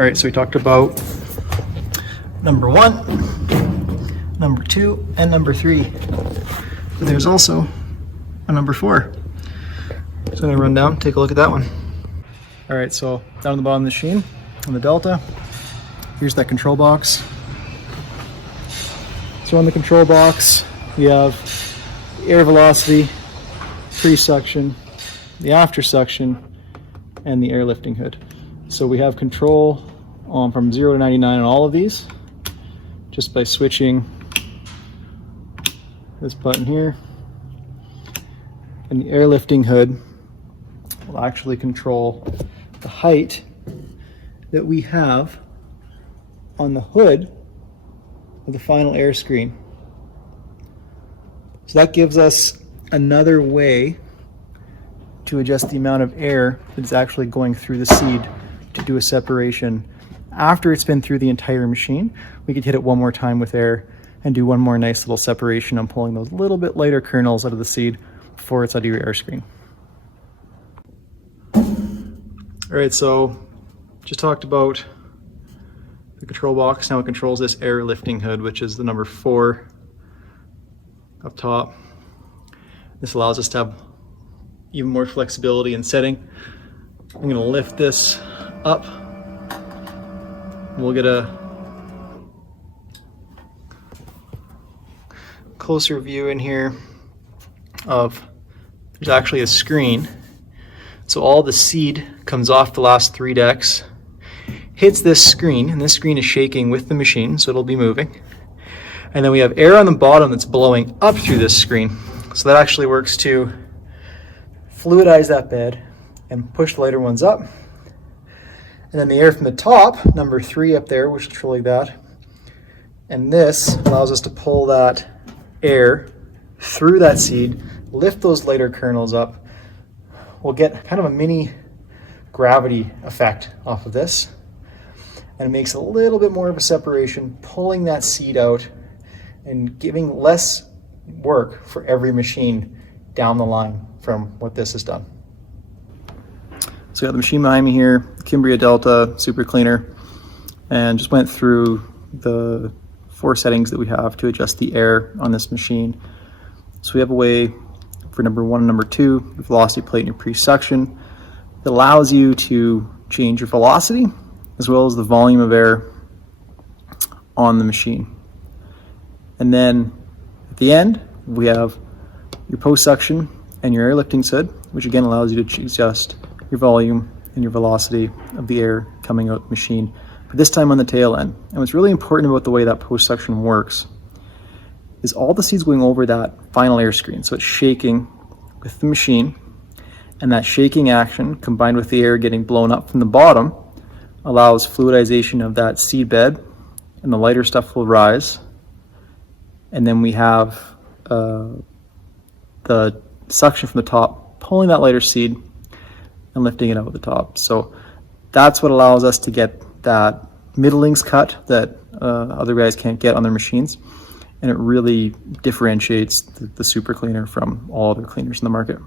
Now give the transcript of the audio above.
All right, so we talked about number 1, number 2, and number 3. But there's also a number 4. So I'm gonna run down, take a look at that one. All right, so down at the bottom of the machine, on the Delta, here's that control box. So on the control box, we have the air velocity, pre-suction, the after suction, and the air lifting hood. So we have control from 0 to 99 on all of these, just by switching this button here. And the air lifting hood will actually control the height that we have on the hood of the final air screen. So that gives us another way to adjust the amount of air that's actually going through the seed to do a separation. After it's been through the entire machine, we could hit it one more time with air and do one more nice little separation on pulling those little bit lighter kernels out of the seed before it's out of your air screen. All right, so just talked about the control box. Now it controls this air lifting hood, which is the number 4 up top. This allows us to have even more flexibility in setting. I'm gonna lift this up. We'll get a closer view in here of, there's actually a screen. So all the seed comes off the last 3 decks, hits this screen, and this screen is shaking with the machine, so it'll be moving. And then we have air on the bottom that's blowing up through this screen. So that actually works to fluidize that bed and push the lighter ones up. And then the air from the top, number 3 up there, which is controlling that. And this allows us to pull that air through that seed, lift those lighter kernels up. We'll get kind of a mini gravity effect off of this. And it makes a little bit more of a separation, pulling that seed out and giving less work for every machine down the line from what this has done. So I got the machine behind me here, Cimbria Delta Super Cleaner, and just went through the 4 settings that we have to adjust the air on this machine. So we have a way for number 1 and number 2, the velocity plate and your pre-suction. It allows you to change your velocity as well as the volume of air on the machine. And then at the end, we have your post-suction and your air lifting hood, which again allows you to adjust your volume and your velocity of the air coming out the machine, but this time on the tail end. And what's really important about the way that post-suction works is all the seed's going over that final air screen. So it's shaking with the machine, and that shaking action combined with the air getting blown up from the bottom allows fluidization of that seed bed, and the lighter stuff will rise. And then we have the suction from the top pulling that lighter seed and lifting it out of the top. So that's what allows us to get that middlings cut that other guys can't get on their machines. And it really differentiates the Super Cleaner from all other cleaners in the market.